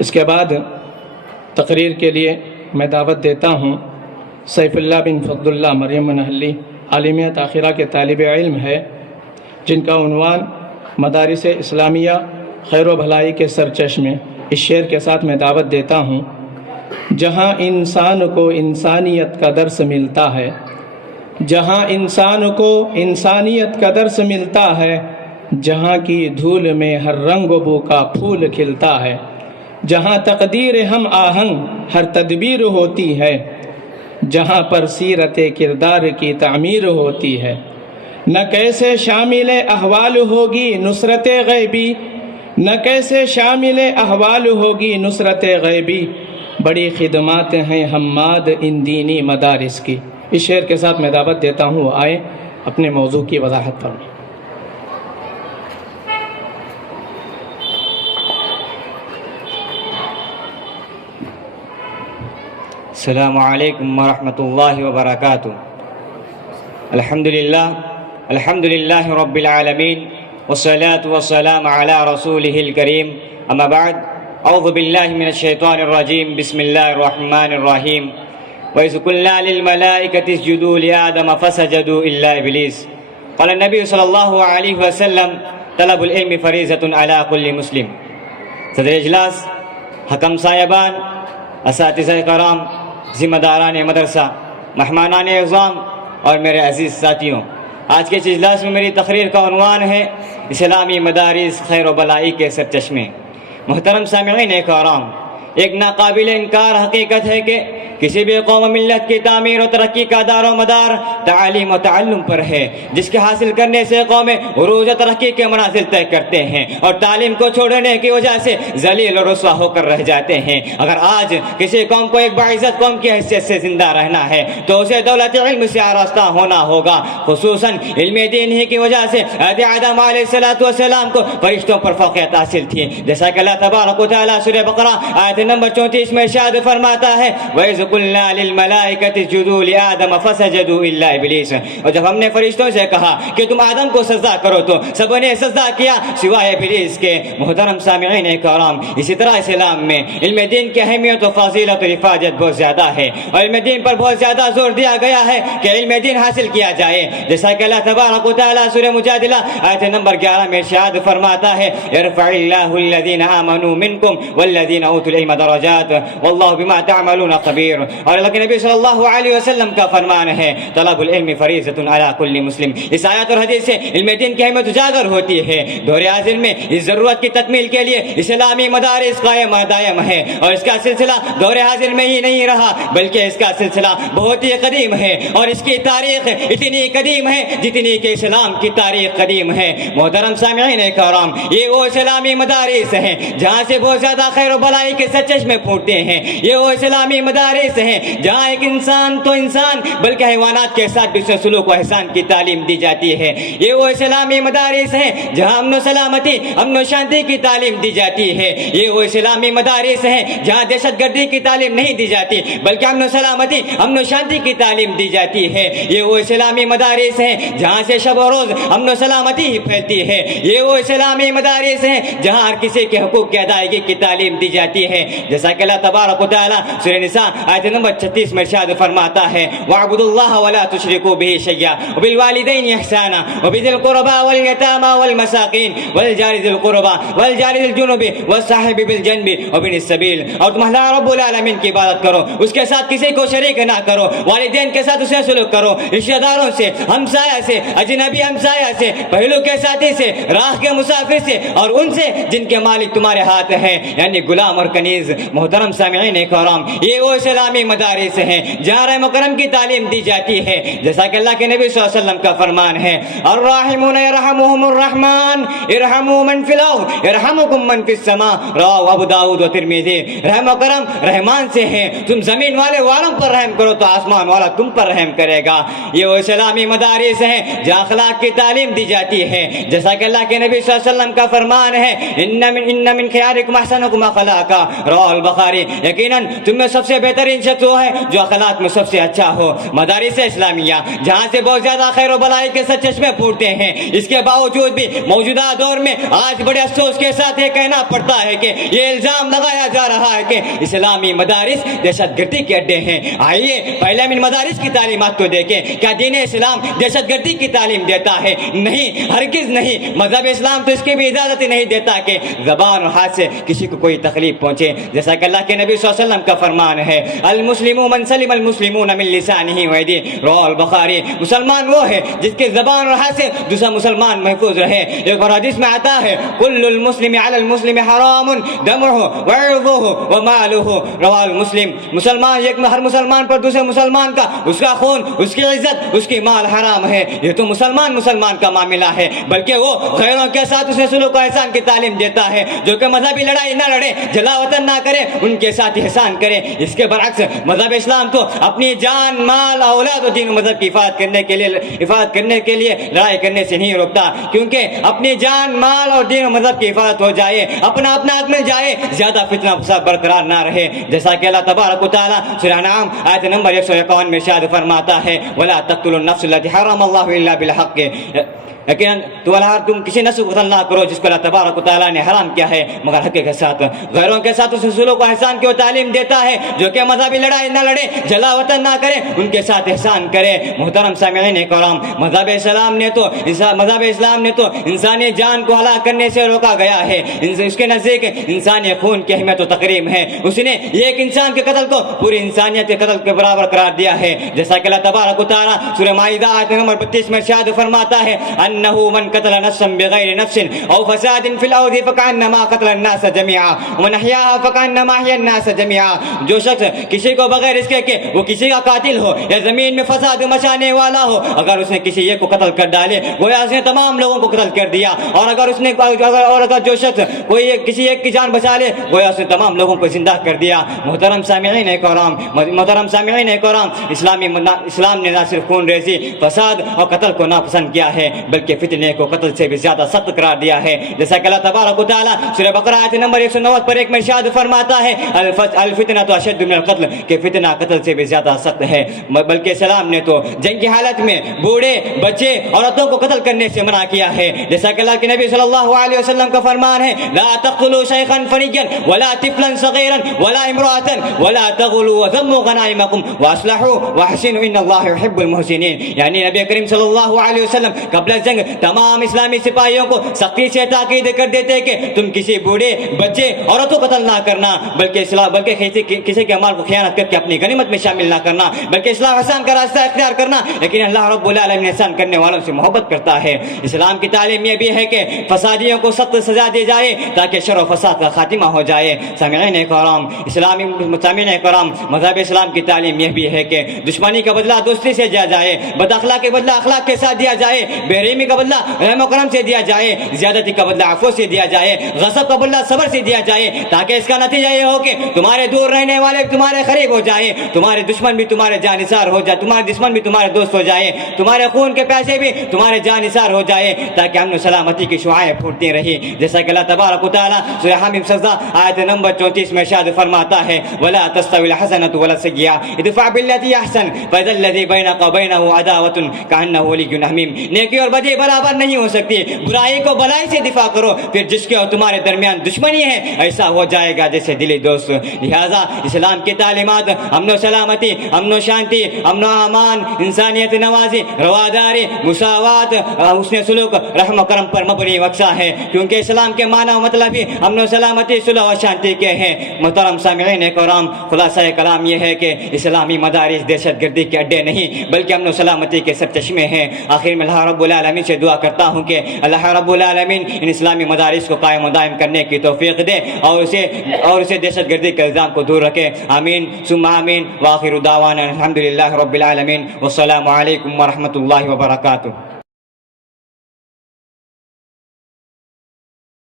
اس کے بعد تقریر کے لیے میں دعوت دیتا ہوں سیف اللہ بن فضل اللہ مریم منحلی، عالمیہ تاخیرہ کے طالب علم ہے، جن کا عنوان مدارس اسلامیہ خیر و بھلائی کے سرچشمے۔ اس شعر کے ساتھ میں دعوت دیتا ہوں: جہاں انسان کو انسانیت کا درس ملتا ہے، جہاں انسان کو انسانیت کا درس ملتا ہے، جہاں کی دھول میں ہر رنگ و بو کا پھول کھلتا ہے، جہاں تقدیر ہم آہنگ ہر تدبیر ہوتی ہے، جہاں پر سیرت کردار کی تعمیر ہوتی ہے، نہ کیسے شامل احوال ہوگی نصرت غیبی، نہ کیسے شامل احوال ہوگی نصرت غیبی، بڑی خدمات ہیں حماد ان دینی مدارس کی۔ اس شعر کے ساتھ میں دعوت دیتا ہوں، آئے اپنے موضوع کی وضاحت فرمائیں۔ السلام علیکم ورحمۃ اللہ وبرکاتہ۔ الحمد للہ رب العالمین والصلاة والسلام علی رسولہ الکریم، اما بعد، اعوذ باللہ من الشیطان الرجیم، بسم اللہ الرحمن الرحیم۔ وَإِذْ قُلْنَا لِلْمَلَائِكَةِ اسْجُدُوا لِآدَمَ فَسَجَدُوا إِلَّا إِبْلِيسَ۔ قال النبی صلی اللہ علیہ وسلم: طلب العلم فریضۃ علی کل مسلم۔ صدر اجلاس، حکم صاحبان، اساتذہ کرام، ذمہ داران مدرسہ، مہمانان اعظام اور میرے عزیز ساتھیوں، آج کے اس اجلاس میں میری تقریر کا عنوان ہے اسلامی مدارس خیر و بلائی کے سرچشمے۔ محترم سامعین کرام، ایک ناقابل انکار حقیقت ہے کہ کسی بھی قوم و ملت کی تعمیر و ترقی کا دار و مدار تعلیم و تعلم پر ہے، جس کے حاصل کرنے سے قومیں عروج و ترقی کے منازل طے کرتے ہیں، اور تعلیم کو چھوڑنے کی وجہ سے ذلیل و رسوا ہو کر رہ جاتے ہیں۔ اگر آج کسی قوم کو ایک باعزت قوم کی حیثیت سے زندہ رہنا ہے تو اسے دولت علم سے آراستہ ہونا ہوگا، خصوصاً علم دین ہی کی وجہ سے حضرت آدم علیہ السلام کو فرشتوں پر فوقیت حاصل تھی، جیسا کہ اللہ تبارک و تعالیٰ سورہ بقرہ آیت نمبر 34 میں ارشاد فرماتا ہے: وَإِذْ قُلْنَا لِلْمَلَائِكَةِ اسْجُدُوا لِآدَمَ فَسَجَدُوا إِلَّا إِبْلِيسَ۔ اور جب ہم نے فرشتوں سے کہا کہ تم آدم کو سجدہ کرو تو سب نے سجدہ کیا سوائے ابلیس کے۔ محترم سامعین کرام، اسی طرح اسلام میں علم دین کی اہمیت و فضیلت و رفاجت بہت زیادہ ہے، اور علم دین پر بہت زیادہ زور دیا گیا ہے کہ علم دین حاصل کیا جائے، جیسا کہ اللہ تبارک و تعالیٰ سورہ مجادلہ آیت نمبر 11 میں ارشاد فرماتا ہے: يَرْفَعِ اللَّهُ الَّذِينَ آمَنُوا مِنْكُمْ وَالَّذِينَ أُوتُوا الْعِلْمَ دَرَجَاتٍ وَاللَّهُ بِمَا تَعْمَلُونَ خَبِيرٌ۔ اور اللہ کے نبی صلی اللہ علیہ وسلم کا فرمان ہے: طلب العلم فریضۃ علی کل مسلم۔ اس آیت اور حدیث سے علم دین کی اہمیت اجاگر ہوتی ہے۔ دور حاضر میں اس ضرورت کی تکمیل کے لیے اسلامی مدارس قائم دائم ہے، اور اس کا سلسلہ دور حاضر میں ہی نہیں رہا بلکہ اس کا سلسلہ بہت ہی قدیم ہے، اور اس کی تاریخ اتنی قدیم ہے جتنی کہ اسلام کی تاریخ قدیم ہے۔ محترم سامعین کرام، یہ وہ اسلامی مدارس ہیں جہاں سے بہت زیادہ خیر و بلائی کے سرچشمے پھوٹتے ہیں۔ یہ وہ اسلامی مدارس ہیں جہاں ایک انسان تو انسان بلکہ حیوانات کے ساتھ بھی سلوک و احسان کی تعلیم دی جاتی ہے۔ یہ وہ اسلامی مدارس ہیں جہاں امن و سلامتی، امن و شانتی کی تعلیم دی جاتی ہے۔ یہ وہ اسلامی مدارس ہیں جہاں دہشت گردی کی تعلیم نہیں دی جاتی بلکہ امن و سلامتی، امن و شانتی کی تعلیم دی جاتی ہے۔ یہ وہ اسلامی مدارس ہیں جہاں سے شب و روز امن و سلامتی ہی پھیلتی ہے۔ یہ وہ اسلامی مدارس ہیں جہاں ہر کسی کے حقوق کی ادائیگی کی تعلیم دی جاتی ہے، جیسا کہ اللہ تبارک و تعالیٰ سورہ نساء آیت نمبر 36 میں ارشاد فرماتا ہے: وَاعْبُدُوا اللَّهَ وَلَا تُشْرِكُوا بِهِ شَيْئًا وَبِالْوَالِدَيْنِ إِحْسَانًا وَبِذِي الْقُرْبَى وَالْيَتَامَى وَالْمَسَاكِينِ وَالْجَارِ ذِي الْقُرْبَى وَالْجَارِ ذِي الْجُنُبِ وَالصَّاحِبِ بِالْجَنبِ وَابْنِ السَّبِيلِ۔ اور تم اللہ رب العالمین کی عبادت کرو، اس کے ساتھ کسی کو شریک نہ کرو، والدین کے ساتھ اسے سلوک کرو، رشتہ داروں سے، ہمسایہ سے، اجنبی ہمسایہ سے، پہلو کے ساتھی سے، راہ کے مسافر سے، اور ان سے جن کے مالک تمہارے ہاتھ ہیں، یعنی غلام اور کنیز۔ محترم سامعین کرام، یہ وہ اسلامی مدارس ہیں جہاں رحم و کرم کی تعلیم دی جاتی ہے، جیسا کہ اللہ کے نبی صلی اللہ علیہ وسلم کا فرمان ہے: الراحمون یرحمهم الرحمن ارحموا من فی الارض یرحمکم من فی السماء، رواه ابو داؤد و ترمذی۔ رحم و کرم رحمان سے ہے، تم زمین والے والوں پر رحم کرو تو آسمان والا تم پر رحم کرے گا۔ یہ وہ اسلامی مدارس ہیں جہاں اخلاق کی تعلیم دی جاتی ہے، جیسا کہ اللہ کے نبی صلی اللہ علیہ وسلم کا فرمان ہے: ان من خیارکم احسنکم اخلاقا، رواه البخاری. یقیناً تم میں سب سے بہترین شخص وہ ہے جو اخلاق میں سب سے اچھا ہو. مدارس اسلامیہ جہاں سے بہت زیادہ خیر و بلائی کے سچ چشمے پھوٹتے ہیں، اس کے باوجود بھی موجودہ دور میں آج بڑے افسوس کے ساتھ یہ کہنا پڑتا ہے کہ یہ الزام لگایا جا رہا ہے کہ اسلامی مدارس دہشت گردی کے اڈے ہیں. آئیے پہلے ہم ان مدارس کی تعلیمات کو دیکھیں. کیا دین اسلام دہشت گردی کی تعلیم دیتا ہے؟ نہیں، ہرگز نہیں. مذہب اسلام تو اس کی بھی اجازت نہیں دیتا کہ زبان اور ہاتھ سے کسی کو کوئی تکلیف پہنچے. جیسا کہ اللہ کے نبی صلی اللہ علیہ وسلم کا فرمان ہے، المسلم من سلم المسلمون من لسانه ویدیه، رواه البخاری. مسلمان وہ ہے جس کے زبان اور ہاتھ سے دوسرا مسلمان محفوظ رہے. ایک اور حدیث میں آتا ہے، کل المسلم علی المسلم حرام دمه وعرضه وماله، رواه المسلم. مسلمان ہر مسلمان پر دوسرے مسلمان کا اس کا خون، اس کی عزت، اس کی مال حرام ہے. یہ تو مسلمان کا معاملہ ہے، بلکہ وہ غیروں کے ساتھ اسے سلوک و احسان کی تعلیم دیتا ہے. جو کہ مذہبی لڑائی نہ لڑے، جلا وطن نہ کرے، ان کے ساتھ احسان کرے. اس کے برعکس مذہب اسلام تو اپنی جان، مال، اولاد و دین و مذہب کی حفاظت کرنے کے لیے لڑائی کرنے سے نہیں روکتا. کیونکہ اپنی جان، مال اور دین و مذہب کی حفاظت ہو جائے، اپنا حق مل جائے، زیادہ فتنہ فساد برقرار نہ رہے. جیسا کہ اللہ تبارک و تعالیٰ سورہ انعام آیت نمبر 151 میں ارشاد فرماتا ہے، وَلَا تَقْتُلُوا النَّفْسَ الَّتِي حَرَّمَ اللَّهُ إِلَّا بِالْحَقِّ. یقیناً تم کسی نفس کو قتل نہ کرو جس کو اللہ تبارک و تعالیٰ نے حرام کیا ہے مگر حق کے ساتھ. غیروں کے ساتھ اسے سلوک و احسان کی وہ تعلیم دیتا ہے. جو کہ مذہبی لڑائی نہ لڑے، جلا وطن نہ کرے، ان کے ساتھ احسان کرے. محترم سامعین کرام، مذہب اسلام نے تو انسانی جان کو ہلاک کرنے سے روکا گیا ہے. اس کے نزدیک انسانی خون کی اہمیت و تقریم ہے. اس نے ایک انسان کے قتل کو پوری انسانیت کے قتل کے برابر قرار دیا ہے. جیسا کہ اللہ تبارک و تعالیٰ سورہ مائدہ آیت نمبر 32 میں ارشاد فرماتا ہے، انه من قتل نفسا بغیر نفس او فساد فی الارض فکانما قتل الناس جميعا ومن احیاها فکانما احیا الناس جميعا. جو شخص کسی کو بغیر اس کے کہ وہ کسی کا قاتل ہو یا زمین میں فساد مچانے والا ہو، اگر اس نے کسی ایک کو قتل کر ڈالے گویا اس نے تمام لوگوں کو قتل کر دیا. اور اگر جو شخص کوئی کسی ایک کی جان بچا لے گویا اس نے تمام لوگوں کو زندہ کر دیا. محترم سامعین کرام، اسلام نے نہ صرف خون ریزی، فساد اور قتل کو ناپسند کیا ہے بلکہ فتنے کو قتل سے بھی زیادہ سخت قرار دیا ہے. جیسا کہ اللہ تبارک و تعالیٰ سورہ بقرہ آیت نمبر 190 پر ایک میں ارشاد فرماتا ہے، الفتنہ تو اشد من القتل، کہ فتنہ قتل سے بھی زیادہ سخت ہے. بلکہ اسلام نے تو جنگ کی حالت میں بوڑھے، بچے، عورتوں کو قتل کرنے سے منع کیا ہے. جیسا کہ اللہ کے نبی صلی اللہ علیہ وسلم کا فرمان ہے، لا تقتلوا شیخا فنیا ولا طفلا صغیرا ولا امرأة ولا تغلوا وذموا غنائمکم واصلحوا واحسنوا ان اللہ يحب المحسنین. یعنی نبی کریم صلی اللہ علیہ وسلم قبل جنگ تمام اسلامی سپاہیوں کو سختی سے تاکید کر دیتے کہ تم کسی بوڑھے، بچے، عورتوں کو قتل نہ کرنا، بلکہ کسی کے مال کو خیانت کر کے اپنی غنیمت میں شامل نہ کرنا، بلکہ اصلاح احسان کا راستہ اختیار کرنا. لیکن اللہ رب العالمین احسان کرنے والوں سے محبت کرتا ہے. اسلام کی تعلیم یہ بھی ہے کہ فسادیوں کو سخت سزا دی جائے تاکہ شر و فساد کا خاتمہ ہو جائے. سامعین کرام، مذہب اسلام کی تعلیم یہ بھی ہے کہ دشمنی کا بدلہ دوستی سے دیا جائے، بد اخلاقی کا بدلہ اخلاق کے ساتھ دیا جائے، بے رحمی کا بدلہ رحم و کرم سے دیا جائے، زیادتی کا بدلہ عفو سے دیا جائے، غصب کا بدلہ صبر سے دیا جائے، تاکہ اس کا نتیجہ یہ ہو کہ تمہارے دور رہنے والے تمہارے قریب ہو جائے، تمہارے دشمن بھی تمہارے جانثار ہو جائے، تمہارے دشمن بھی تمہارے دوست ہو جائے، تمہارے خون کے پیسے بھی تمہارے جانثار ہو جائے، تاکہ امن و سلامتی کی شعاعیں پھوٹتی رہی. جیسا کہ اللہ تبارک و تعالیٰ سورہ حامیم سجدہ آیت نمبر 34 میں ارشاد فرماتا ہے، ولا تستوی الحسنۃ ولا السیئۃ ادفع بالتي احسن فاذا الذي بينك وبينه عداوة كأنه ولي حمیم. نیکی اور بدی برابر نہیں ہو سکتی، برائی کو بلائی سے دفاع کرو، پھر جس کے اور تمہارے درمیان دشمنی ہے ایسا ہو جائے گا جیسے دلی دوست. لہذا اسلام کی تعلیمات امن و سلامتی، امن و شانتی، امن و امان، انسانیت نوازی، رواداری، مساوات، حسن سلوک، رحم و کرم پر مبنی وقصہ ہے. کیونکہ اسلام کے معنی و مطلب ہی امن و سلامتی، صلح و شانتی کے ہیں. محترم سامعین کرام، خلاصہ کلام یہ ہے کہ اسلامی مدارس دہشت گردی کے اڈے نہیں بلکہ امن و سلامتی کے سرچشمے ہیں. آخر میں اللہ رب العالمین سے دعا کرتا ہوں کہ اللہ رب العالمین ان اسلامی مدارس کو قائم و دائم کرنے کی توفیق دے اور اسے دہشت گردی کے الزام کو دور رکھے. آمین ثم آمین. وآخر دعوانا الحمدللہ رب العالمین والسلام علیکم ورحمۃ اللہ وبرکاتہ.